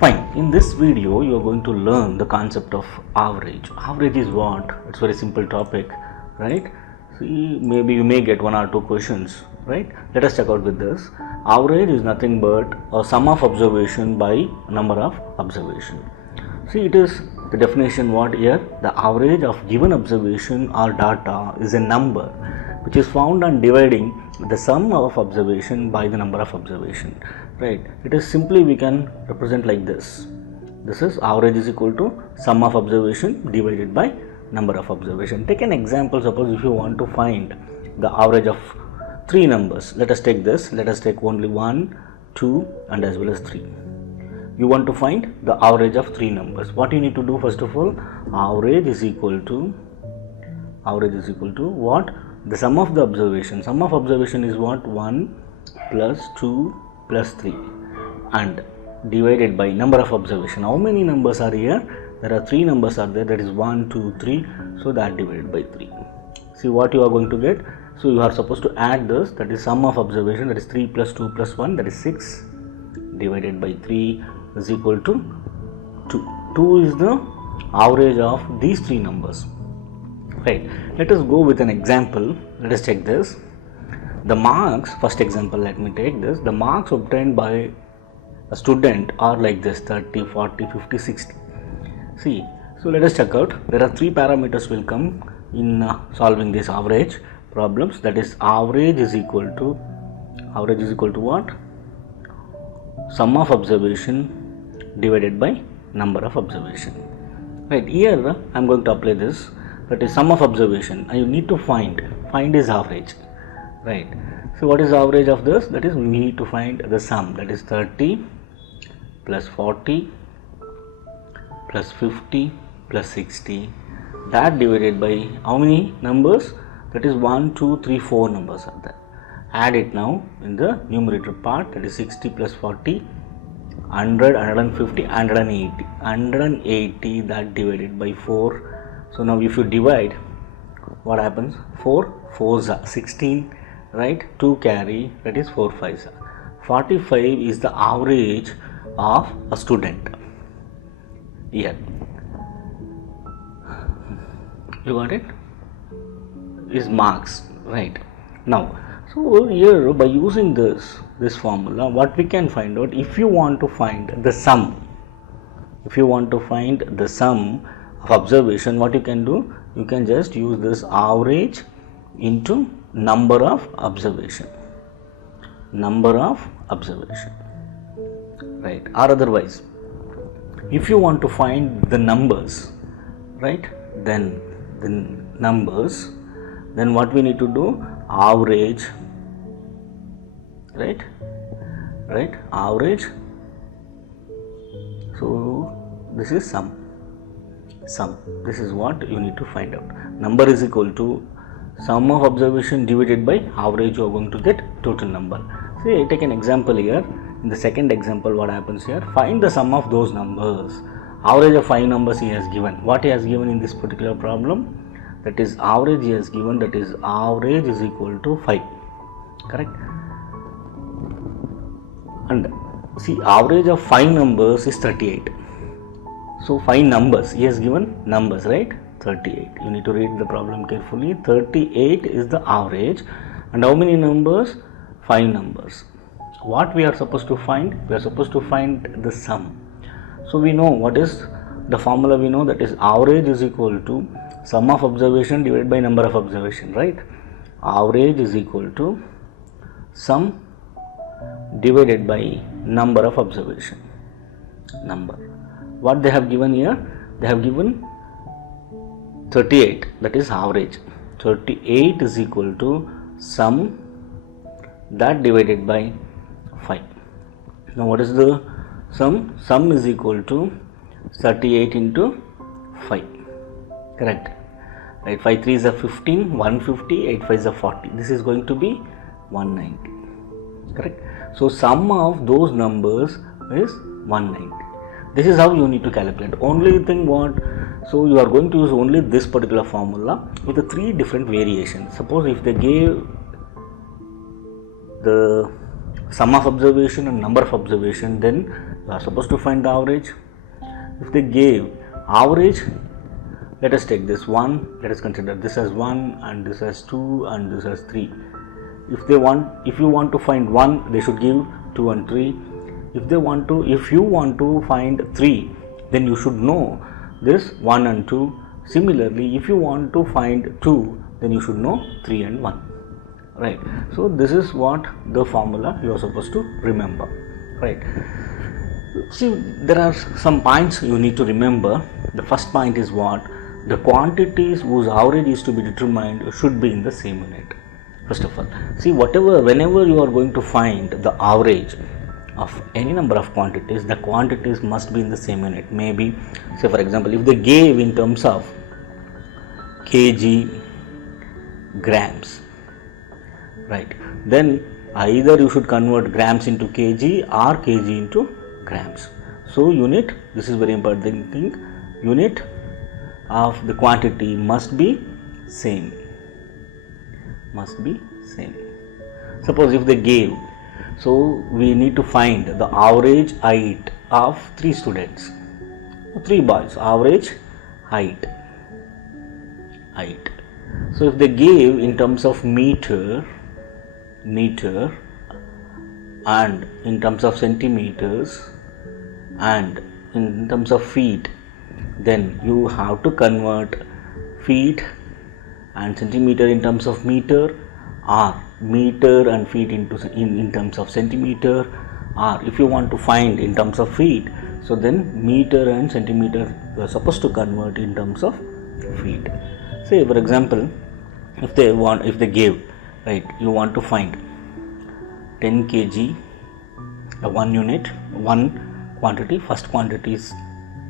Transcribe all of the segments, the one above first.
Fine, in this video you are going to learn the concept of average. Average is what? It's a very simple topic, right? See, maybe you may get one or two questions, right? Let us check out with this. Average is nothing but a sum of observation by number of observation. See, it is the definition what here? The average of given observation or data is a number which is found on dividing the sum of observation by the number of observation, right? It is simply we can represent like this. This is average is equal to sum of observation divided by number of observation. Take an example. Suppose if you want to find the average of three numbers, let us take this. Let us take only 1, 2 and as well as 3. You want to find the average of three numbers. What you need to do, first of all, average is equal to what? The sum of the observation. Sum of observation is what? 1 plus 2 plus 3 and divided by number of observation. How many numbers are here? There are three numbers are there, that is 1, 2, 3. So that divided by 3. See what you are going to get. So you are supposed to add this, that is sum of observation, that is 3 plus 2 plus 1, that is 6 divided by 3 is equal to 2. 2 is the average of these three numbers. Right. Let us go with an example. Let us check this. The marks, first example, let me take this. The marks obtained by a student are like this: 30, 40, 50, 60. See, so let us check out. There are three parameters will come in solving this average problems. That is, average is equal to what? Sum of observation divided by number of observation. Right. Here I am going to apply this. That is sum of observation, and you need to find is average, right? So what is the average of this? That is, we need to find the sum, that is 30 plus 40 plus 50 plus 60, that divided by how many numbers? That is 1, 2, 3, 4 numbers are there. Add it now in the numerator part, that is 60 plus 40, 100, 150, 180, that divided by 4. So now if you divide, what happens? 4 4s are 16, right? 2 carry, that is 4 5s are 45 is the average of a student here. You got it? Is marks, right? Now, so here by using this formula, what we can find out, if you want to find the sum, of observation, what you can do? You can just use this average into number of observation, right? Or otherwise, if you want to find the numbers, right, then the numbers, then what we need to do? Average, right, average. So this is sum. This is what you need to find out. Number is equal to sum of observation divided by average. You are going to get total number. See, I take an example here. In the second example, what happens here? Find the sum of those numbers. Average of 5 numbers he has given. What he has given in this particular problem? That is average he has given. That is average is equal to 5. Correct? And see, average of 5 numbers is 38. So 5 numbers, he has given numbers, right? 38. You need to read the problem carefully. 38 is the average, and how many numbers? 5 numbers. What we are supposed to find? We are supposed to find the sum. So we know what is the formula. We know that is average is equal to sum of observation divided by number of observation, right? Average is equal to sum divided by number of observation. What they have given here? They have given 38, that is average. 38 is equal to sum, that divided by 5. Now what is the sum? Sum is equal to 38 into 5. Correct? Right? 5 3s are 15, 150, 8 5s are 40. This is going to be 190. Correct? So sum of those numbers is 190. This is how you need to calculate. Only thing what? So you are going to use only this particular formula with the 3 different variations. Suppose if they gave the sum of observation and number of observation, then you are supposed to find the average. If they gave average, let us take this 1, let us consider this as 1 and this as 2 and this as 3. If you want to find 1, they should give 2 and 3. If you want to find 3, then you should know this 1 and 2. Similarly, if you want to find 2, then you should know 3 and 1. Right. So this is what the formula you are supposed to remember. Right. See, there are some points you need to remember. The first point is what? The quantities whose average is to be determined should be in the same unit. First of all, see, whenever you are going to find the average of any number of quantities, the quantities must be in the same unit. Maybe, say for example, if they gave in terms of kg, grams, right, then either you should convert grams into kg or kg into grams. So unit, this is very important thing, unit of the quantity must be same. Suppose if they gave, so we need to find the average height of 3 students, 3 boys, average height. So if they gave in terms of meter and in terms of centimeters and in terms of feet, then you have to convert feet and centimeter in terms of meter, or meter and feet in terms of centimeter, or if you want to find in terms of feet, so then meter and centimeter you are supposed to convert in terms of feet. Say for example, if they gave, right, you want to find 10 kg, 1 unit, 1 quantity, first quantity is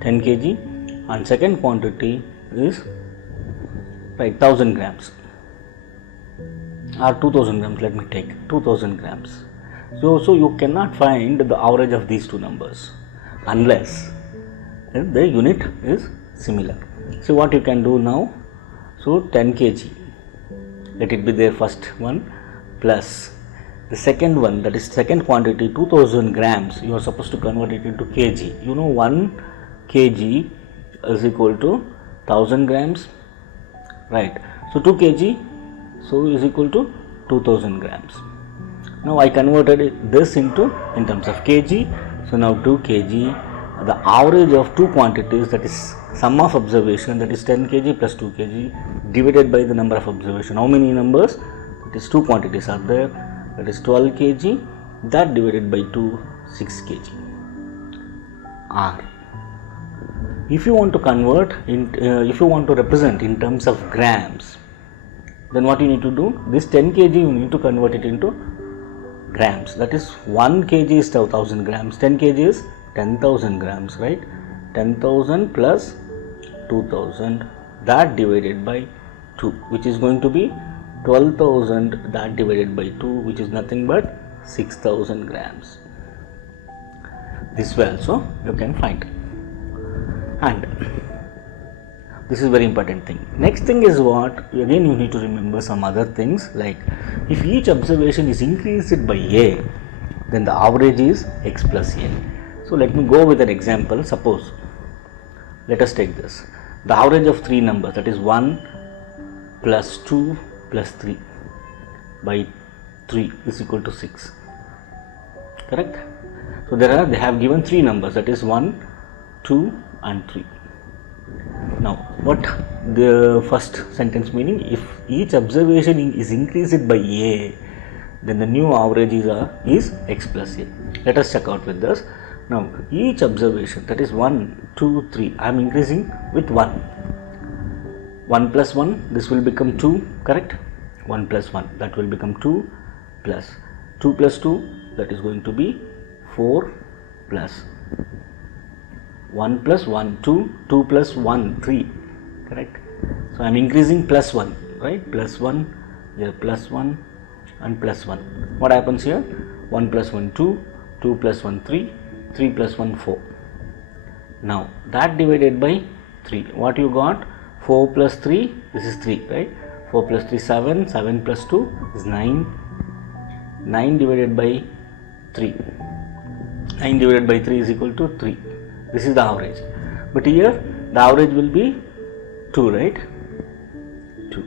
10 kg and second quantity is, right, 1000 grams or 2000 grams, let me take 2000 grams. So you cannot find the average of these two numbers unless the unit is similar. So what you can do now, so 10 kg, let it be their first one, plus the second one, that is second quantity 2000 grams, you are supposed to convert it into kg. You know 1 kg is equal to 1000 grams, right? So 2 kg so is equal to 2000 grams. Now I converted this in terms of kg. So now 2 kg, the average of two quantities, that is sum of observation, that is 10 kg plus 2 kg divided by the number of observation. How many numbers? It is two quantities are there, that is 12 kg, that divided by 2, 6 kg. R. If you want to convert if you want to represent in terms of grams, then what you need to do, this 10 kg you need to convert it into grams. That is 1 kg is 1000 grams, 10 kg is 10,000 grams, right? 10,000 plus 2000, that divided by 2, which is going to be 12,000, that divided by 2, which is nothing but 6,000 grams. This way also you can find. And this is very important thing. Next thing is what, again you need to remember some other things, like if each observation is increased by a, then the average is x plus a. So let me go with an example. Suppose, let us take this, the average of 3 numbers, that is 1 plus 2 plus 3 by 3 is equal to 6, correct? So they have given 3 numbers, that is 1, 2 and 3. Now what the first sentence meaning, if each observation is increased by a, then the new average is x plus a. Let us check out with this. Now each observation, that is 1, 2, 3, I am increasing with 1. 1 plus 1, this will become 2, correct? 1 plus 1, that will become 2, plus 2 plus 2, that is going to be 4, plus 1 plus 1, 2, 2 plus 1, 3, correct? So I am increasing plus 1, right? Plus 1, here plus 1 and plus 1. What happens here? 1 plus 1, 2, 2 plus 1, 3, 3 plus 1, 4. Now that divided by 3, what you got? 4 plus 3, this is 3, right? 4 plus 3, 7, 7 plus 2 is 9, 9 divided by 3. 9 divided by 3 is equal to 3. This is the average. But here the average will be 2, right? 2.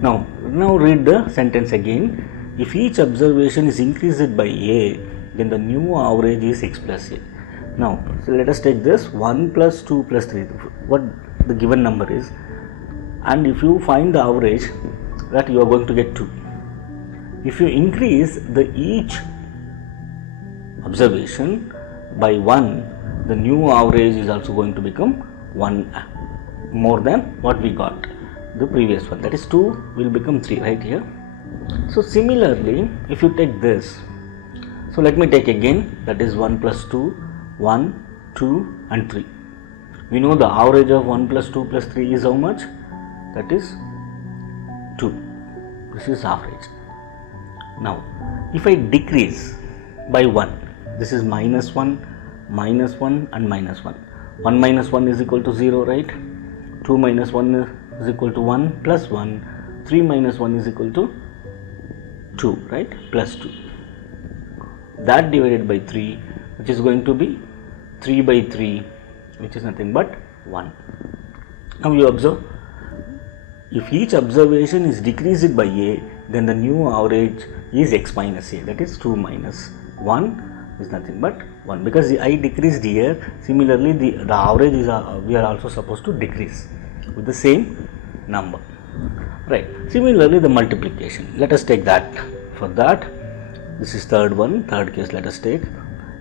Now read the sentence again. If each observation is increased by A, then the new average is x plus A. Now, so let us take this 1 plus 2 plus 3, what the given number is, and if you find the average, that you are going to get 2. If you increase the each observation by 1, the new average is also going to become 1 more than what we got the previous one, that is 2 will become 3 right here. So similarly, if you take this, so let me take again, that is 1 plus 2, 1, 2 and 3. We know the average of 1 plus 2 plus 3 is how much? That is 2. This is average. Now, if I decrease by 1, this is minus 1 and minus 1. 1 minus 1 is equal to 0, right? 2 minus 1 is equal to 1 plus 1. 3 minus 1 is equal to 2, right? Plus 2. That divided by 3, which is going to be 3 by 3, which is nothing but 1. Now you observe, if each observation is decreased by A, then the new average is x minus A, that is 2 minus 1 is nothing but 1, because I decreased here. Similarly, the average is we are also supposed to decrease with the same number, right? Similarly, the multiplication, let us take that. For that, this is third case, let us take.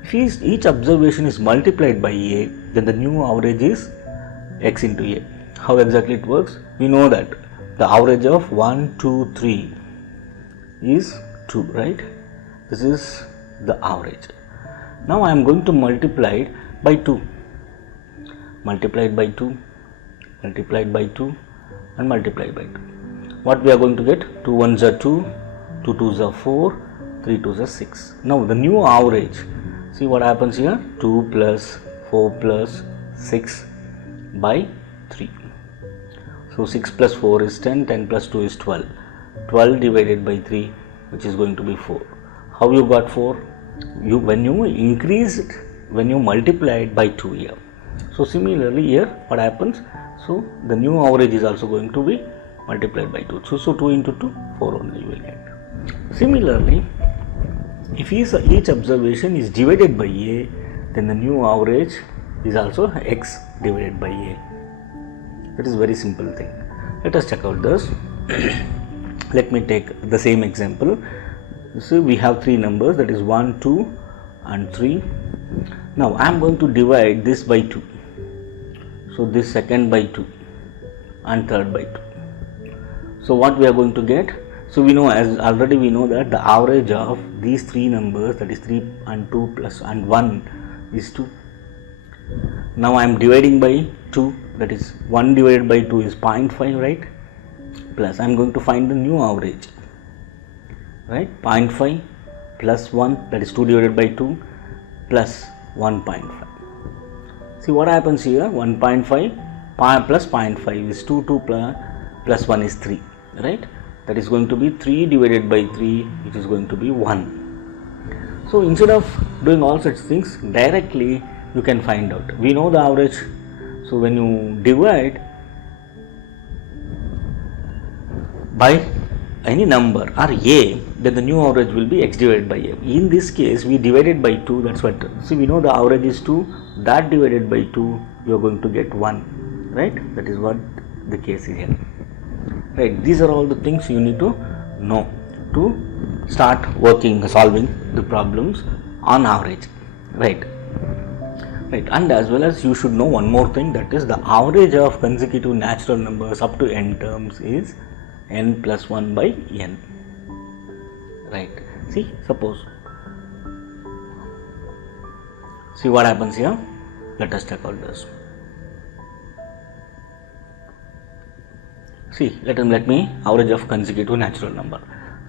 If each observation is multiplied by A, then the new average is x into A. How exactly it works? We know that the average of 1, 2, 3 is 2, right? This is the average. Now I am going to multiply it by 2. Multiplied by 2, multiplied by 2 and multiplied by 2. What we are going to get? 2 ones are 2, 2 twos are 4, 3 twos are 6. Now the new average, see what happens here? 2 plus 4 plus 6 by 3. So 6 plus 4 is 10, 10 plus 2 is 12. 12 divided by 3, which is going to be 4. How you got 4? When you increased, when you multiplied by 2 here. So similarly here, what happens? So the new average is also going to be multiplied by 2. So 2 into 2, 4 only you will get. Similarly, if each observation is divided by A, then the new average is also x divided by A. That is very simple thing. Let us check out this. Let me take the same example. So we have three numbers, that is 1, 2 and 3. Now I am going to divide this by 2. So this second by 2 and third by 2. So what we are going to get? So we know, as already we know, that the average of these three numbers, that is 3 and 2 plus and 1 is 2. Now I am dividing by 2, that is 1 divided by 2 is 0.5, right? Plus I am going to find the new average, right? 0.5 plus 1, that is 2 divided by 2 plus 1.5. See what happens here? 1.5 plus 0.5 is 2, 2 plus 1 is 3, right? That is going to be 3 divided by 3, which is going to be 1. So instead of doing all such things, directly you can find out. We know the average. So when you divide by any number or A, then the new average will be x divided by A. In this case, we divided by 2, that's what. See, we know the average is 2, that divided by 2, you are going to get 1, right? That is what the case is here. Right, these are all the things you need to know to start solving the problems on average, right? Right, and as well as you should know one more thing, that is the average of consecutive natural numbers up to n terms is n plus 1 by n, right? See, suppose, see what happens here. Let us check out this. See, let me average of consecutive natural number.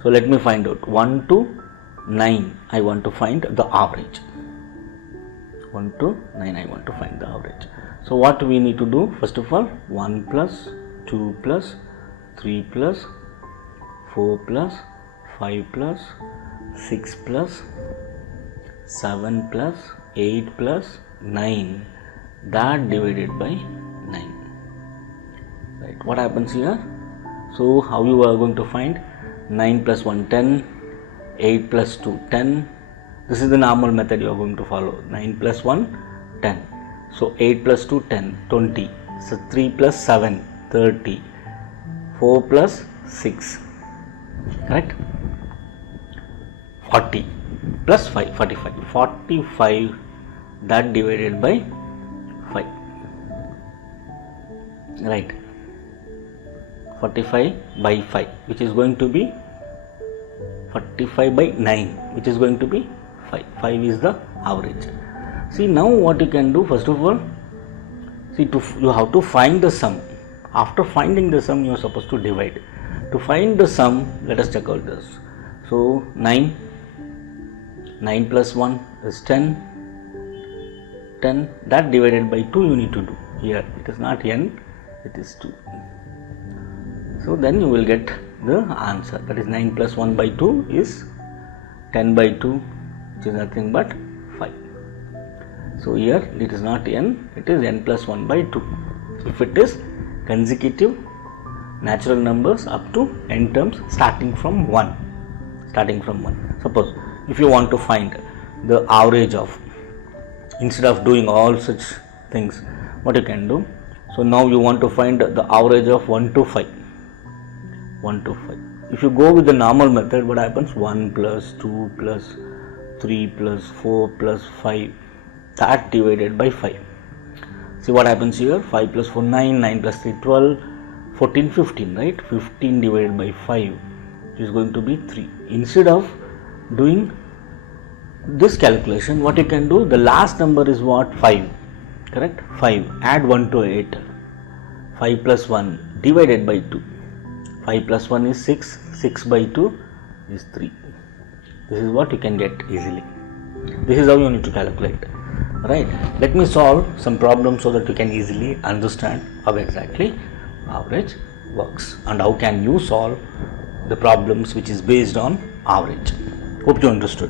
So let me find out 1 to 9. I want to find the average. 1 to 9. I want to find the average. So what we need to do? First of all, 1 plus 2 plus 3 plus 4 plus 5 plus 6 plus 7 plus 8 plus 9, that divided by 9. Right, what happens here? So how you are going to find? 9 plus 1 10, 8 plus 2 10. This is the normal method you are going to follow. 9 plus 1 10. So 8 plus 2 10, 20. So 3 plus 7 30. 4 plus 6, correct? 40 plus 5 45. 45, that divided by 5, right? 45 by 5, which is going to be 45 by 9, which is going to be 5. 5 is the average. See, now what you can do, first of all, see, you have to find the sum. After finding the sum, you are supposed to divide. To find the sum, let us check out this. So 9 plus 1 is 10, that divided by 2 you need to do. Here it is not n, it is 2. So then you will get the answer, that is 9 plus 1 by 2 is 10 by 2, which is nothing but 5. So here it is not n, it is n plus 1 by 2. If it is consecutive natural numbers up to n terms starting from 1. Suppose if you want to find the average of, instead of doing all such things, what you can do? So now you want to find the average of 1 to 5. If you go with the normal method, what happens? 1 plus 2 plus 3 plus 4 plus 5, that divided by 5. See what happens here? 5 plus 4 9, 9 plus 3 12, 14 15, right? 15 divided by 5 is going to be 3. Instead of doing this calculation, what you can do, the last number is what? 5, correct? 5, add 1 to 8. 5 plus 1 divided by 2. 5 plus 1 is 6, 6 by 2 is 3. This is what you can get easily. This is how you need to calculate, right? Let me solve some problems so that you can easily understand how exactly average works and how can you solve the problems which is based on average. Hope you understood.